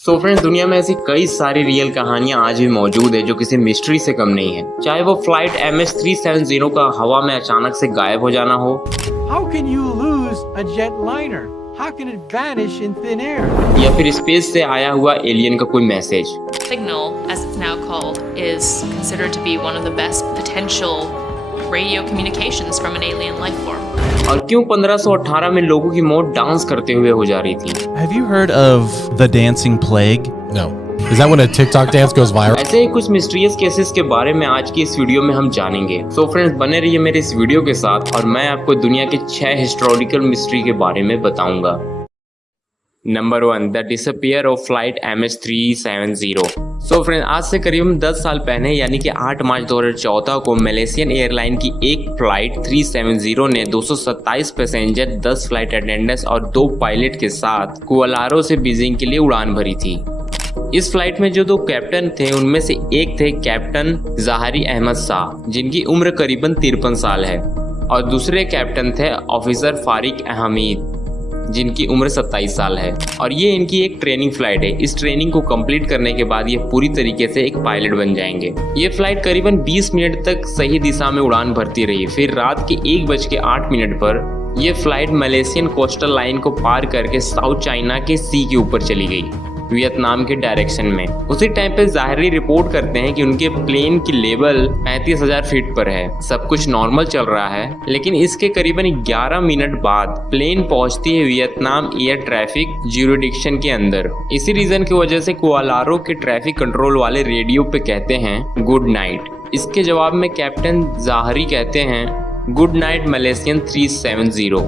So friends, दुनिया में ऐसी कई सारी रियल कहानियां आज भी मौजूद है जो किसी मिस्ट्री से कम नहीं है। चाहे वो फ्लाइट MS-370 का हवा में अचानक से गायब हो जाना हो, How can you lose a jetliner? How can it vanish in thin air? या फिर स्पेस से आया हुआ एलियन का कोई message. Signal, as it's now called, is considered to be one of the best potential radio communications from an alien life form. और क्यों 1518 में लोगों की मौत डांस करते हुए हो जा रही थी? Have you heard of the dancing plague? No. Is that when a TikTok dance goes viral? ऐसे ही कुछ मिस्टीरियस केसेस के बारे में आज की इस वीडियो में हम जानेंगे। सो फ्रेंड्स, बने रहिए मेरे इस वीडियो के साथ और मैं आपको दुनिया के 6 हिस्टोरिकल मिस्ट्री के बारे में बताऊंगा। Number 1, the disappear of flight MS-370। So friend, आज से करीबन 10 साल पहले यानी कि 8 मार्च 2014 को मलेशियन एयरलाइन की एक फ्लाइट 370 ने 227 पैसेंजर, 10 फ्लाइट अटेंडेंट्स और 2 पायलट के साथ कुआलारो से बीजिंग के लिए उड़ान भरी थी। इस फ्लाइट में जो 2 कैप्टन थे उनमें से एक थे कैप्टन ज़ाहरी अहमद शाह, जिनकी उम्र करीबन 53 साल है, और दूसरे कैप्टन थे ऑफिसर फारिक अहमद, जिनकी उम्र 27 साल है। और ये इनकी एक ट्रेनिंग फ्लाइट है। इस ट्रेनिंग को कंप्लीट करने के बाद ये पूरी तरीके से एक पायलट बन जाएंगे। ये फ्लाइट करीबन 20 मिनट तक सही दिशा में उड़ान भरती रही। फिर रात के 1:08 पर ये फ्लाइट मलेशियन कोस्टल लाइन को पार करके साउथ चाइना के सी के ऊपर चली गई, वियतनाम के डायरेक्शन में। उसी टाइम पे ज़ाहरी रिपोर्ट करते हैं कि उनके प्लेन की लेवल 35,000 फीट पर है। सब कुछ नॉर्मल चल रहा है, लेकिन इसके करीबन 11 मिनट बाद प्लेन पहुंचती है वियतनाम एयर ट्रैफिक ज्यूरिडिक्शन के अंदर। इसी रीजन की वजह से कुआलारो के ट्रैफिक कंट्रोल वाले रेडियो पे कहते हैं गुड नाइट। इसके जवाब में कैप्टन ज़ाहरी कहते हैं गुड नाइट मलेशियन 370।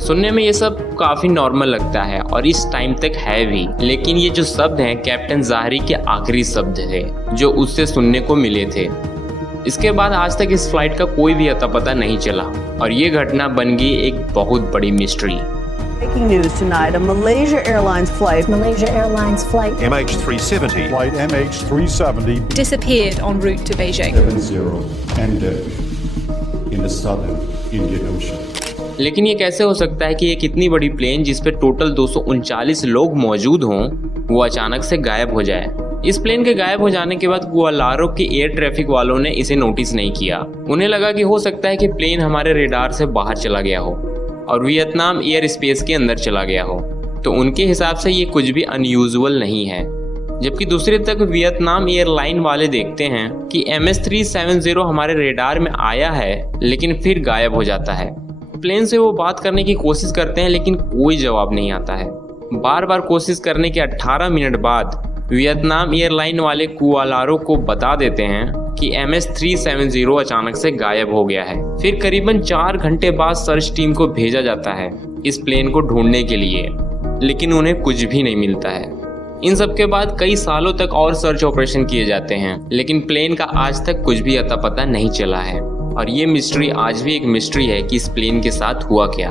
सुनने में ये सब काफी नॉर्मल लगता है और इस टाइम तक है भी, लेकिन ये जो शब्द हैं कैप्टन ज़ाहरी के आखिरी शब्द थे जो उससे सुनने को मिले थे। इसके बाद आज तक इस फ्लाइट का कोई भी अता पता नहीं चला और ये घटना बन गई एक बहुत बड़ी mystery. Breaking news tonight, a Malaysia Airlines flight MH370 Flight MH370 disappeared en route to Beijing. 70 ended in the southern Indian Ocean. लेकिन ये कैसे हो सकता है कि एक इतनी बड़ी प्लेन जिस पे टोटल 239 लोग मौजूद हों वो अचानक से गायब हो जाए? इस प्लेन के गायब हो जाने के बाद कुआलारो के एयर ट्रैफिक वालों ने इसे नोटिस नहीं किया। उन्हें लगा कि हो सकता है कि प्लेन हमारे रेडार से बाहर चला गया हो और वियतनाम एयर स्पेस के अंदर चला गया हो, तो उनके हिसाब से ये कुछ भी अनयूजुअल नहीं है। जबकि दूसरी तक वियतनाम एयरलाइन वाले देखते हैं कि MS-370 हमारे रेडार में आया है लेकिन फिर गायब हो जाता है। प्लेन से वो बात करने की कोशिश करते हैं लेकिन कोई जवाब नहीं आता है। बार बार कोशिश करने के 18 मिनट बाद वियतनाम एयरलाइन वाले कुआलारो को बता देते हैं कि MS-370 अचानक से गायब हो गया है। फिर करीबन 4 घंटे बाद सर्च टीम को भेजा जाता है इस प्लेन को ढूंढने के लिए, लेकिन उन्हें कुछ भी नहीं मिलता है। इन सब के बाद कई सालों तक और सर्च ऑपरेशन किए जाते हैं, लेकिन प्लेन का आज तक कुछ भी अता पता नहीं चला है। और ये मिस्ट्री आज भी एक मिस्ट्री है कि इस प्लेन के साथ हुआ क्या।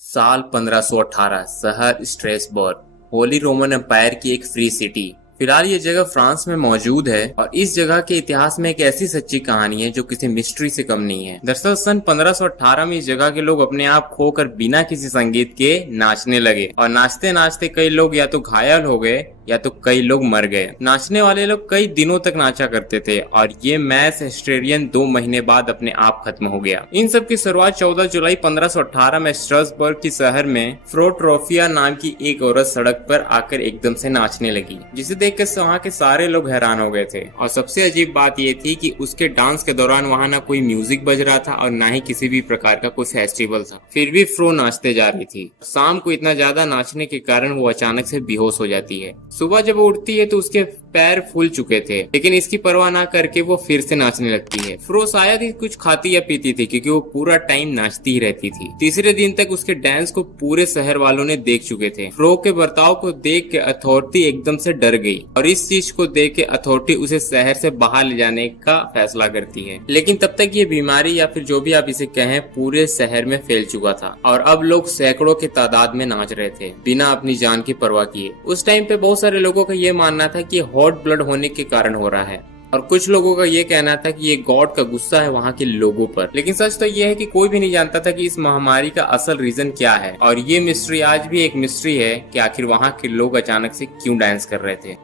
साल 1518, शहर स्ट्रेसबर्ग, होली रोमन एम्पायर की एक फ्री सिटी। फिलहाल ये जगह फ्रांस में मौजूद है और इस जगह के इतिहास में एक ऐसी सच्ची कहानी है जो किसी मिस्ट्री से कम नहीं है। दरअसल सन 1518 में इस जगह के लोग अपने आप खोकर बिना किसी संगीत के नाचने लगे और नाचते नाचते कई लोग या तो घायल हो गए या तो कई लोग मर गए। नाचने वाले लोग कई दिनों तक नाचा करते थे और ये मैस हिस्टेरियन 2 महीने बाद अपने आप खत्म हो गया। इन सब की शुरुआत 14 जुलाई 1518 में स्ट्रासबर्ग की शहर में फ्रोट्रोफिया नाम की एक औरत सड़क पर आकर एकदम से नाचने लगी, जिसे देख कर वहाँ के सारे लोग हैरान हो गए थे। और सबसे अजीब बात ये थी कि उसके डांस के दौरान वहाँ ना कोई म्यूजिक बज रहा था और ना ही किसी भी प्रकार का कोई फेस्टिवल था, फिर भी फ्रो नाचते जा रही थी। शाम को इतना ज्यादा नाचने के कारण वो अचानक से बेहोश हो जाती है। सुबह जब वो उठती है तो उसके पैर फूल चुके थे, लेकिन इसकी परवाह ना करके वो फिर से नाचने लगती है। फ्रो शायद ही कुछ खाती या पीती थी क्योंकि वो पूरा टाइम नाचती ही रहती थी। तीसरे दिन तक उसके डांस को पूरे शहर वालों ने देख चुके थे। फ्रो के बर्ताव को देख के अथॉरिटी एकदम से डर गई और इस चीज को देख के अथॉरिटी उसे शहर से बाहर ले जाने का फैसला करती है। लेकिन तब तक ये बीमारी या फिर जो भी आप इसे कहें पूरे शहर में फैल चुका था और अब लोग सैकड़ों की तादाद में नाच रहे थे बिना अपनी जान की परवाह किए। उस टाइम पे बहुत सारे लोगों का ये मानना था कि हॉट ब्लड होने के कारण हो रहा है। और कुछ लोगों का ये कहना था कि ये गॉड का गुस्सा है वहाँ के लोगों पर। लेकिन सच तो ये है कि कोई भी नहीं जानता था कि इस महामारी का असल रीजन क्या है, और ये मिस्ट्री आज भी एक मिस्ट्री है कि आखिर वहाँ के लोग अचानक से क्यों डांस कर रहे थे।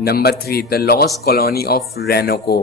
Number 3, the lost colony of Roanoke.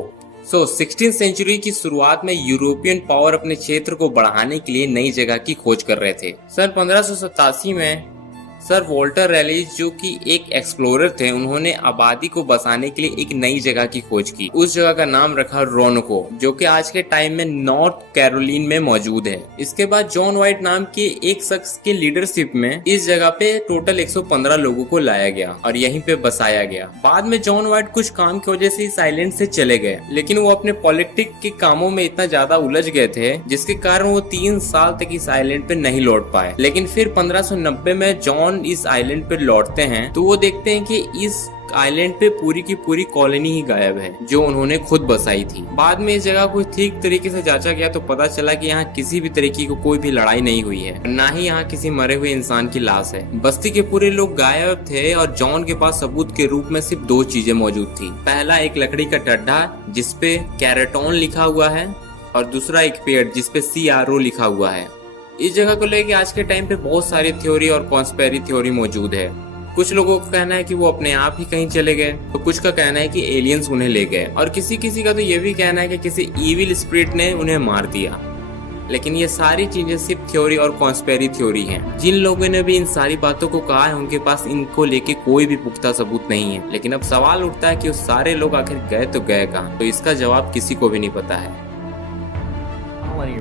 16th century की शुरुआत में यूरोपियन पावर अपने क्षेत्र को बढ़ाने के लिए नई जगह की खोज कर रहे थे। सन 1587 में सर वॉल्टर रैलीज, जो कि एक एक्सप्लोरर थे, उन्होंने आबादी को बसाने के लिए एक नई जगह की खोज की। उस जगह का नाम रखा रोनोको, जो कि आज के टाइम में नॉर्थ कैरोलिन में मौजूद है। इसके बाद जॉन वाइट नाम के एक शख्स के लीडरशिप में इस जगह पे टोटल 115 लोगों को लाया गया और यहीं पे बसाया गया। बाद में जॉन वाइट कुछ काम की वजह से इस आइलैंड से चले गए, लेकिन वो अपने पॉलिटिक के कामों में इतना ज्यादा उलझ गए थे जिसके कारण वो 3 साल तक इस आइलैंड पे नहीं लौट पाए। लेकिन फिर 1590 में जॉन इस आइलैंड पे लौटते हैं तो वो देखते हैं कि इस आइलैंड पे पूरी की पूरी कॉलोनी ही गायब है जो उन्होंने खुद बसाई थी। बाद में इस जगह को ठीक तरीके से जांचा गया तो पता चला कि यहाँ किसी भी तरीके की कोई भी लड़ाई नहीं हुई है, ना ही यहाँ किसी मरे हुए इंसान की लाश है। बस्ती के पूरे लोग गायब थे और जॉन के पास सबूत के रूप में सिर्फ 2 चीजें मौजूद थी। पहला एक लकड़ी का टड्ढा जिसपे कैरेटोन लिखा हुआ है और दूसरा एक पेड़ जिसपे CRO लिखा हुआ है। इस जगह को लेके आज के टाइम पे बहुत सारी थ्योरी और कॉन्स्पेरी थ्योरी मौजूद है। कुछ लोगों का कहना है कि वो अपने आप ही कहीं चले गए, तो कुछ का कहना है कि एलियंस उन्हें ले गए, और किसी किसी का तो ये भी कहना है कि किसी इविल स्पिरिट ने उन्हें मार दिया। लेकिन ये सारी चीजें सिर्फ थ्योरी और कॉन्स्पेरी थ्योरी हैं। जिन लोगों ने भी इन सारी बातों को कहा है उनके पास इनको लेके कोई भी पुख्ता सबूत नहीं है। लेकिन अब सवाल उठता है कि उस सारे लोग आखिर गए तो गए कहाँ, तो इसका जवाब किसी को भी नहीं पता है।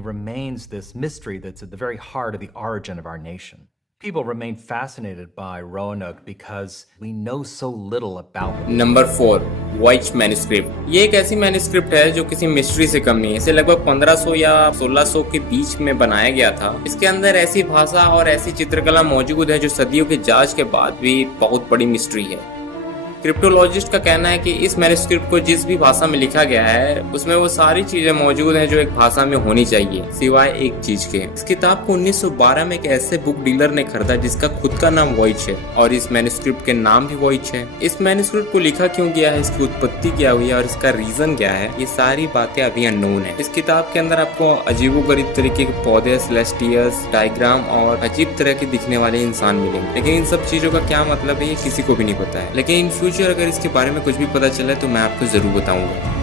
Remains this mystery that's at the very heart of the origin of our nation. People remain fascinated by Roanoke because we know so little about it. Number 4, white manuscript. ये एक ऐसी मैन्युस्क्रिप्ट है जो किसी मिस्ट्री से कम नहीं है। इसे लगभग 1500 या 1600 के बीच में बनाया गया था। इसके अंदर ऐसी भाषा और ऐसी चित्रकला मौजूद है जो सदियों की जांच के बाद भी बहुत बड़ी मिस्ट्री है। क्रिप्टोलॉजिस्ट का कहना है कि इस मैन्युस्क्रिप्ट को जिस भी भाषा में लिखा गया है उसमें वो सारी चीजें मौजूद हैं जो एक भाषा में होनी चाहिए, सिवाय एक चीज के। इस किताब को 1912 में एक ऐसे बुक डीलर ने खरीदा जिसका खुद का नाम वॉइच है और इस मैन्युस्क्रिप्ट के नाम भी वॉइच है। इस मैन्युस्क्रिप्ट को लिखा क्यों गया है, इसकी उत्पत्ति क्या हुई है और इसका रीजन क्या है, ये सारी बातें अभी अननोन है। इस किताब के अंदर आपको अजीबोगरीब तरीके के पौधे, सेलेस्टियल्स, डायग्राम और अजीब तरह के दिखने वाले इंसान मिलेंगे, लेकिन इन सब चीजों का क्या मतलब है ये किसी को भी नहीं पता है। लेकिन इन फ्यूचर अगर इसके बारे में कुछ भी पता चला तो मैं आपको जरूर बताऊंगा।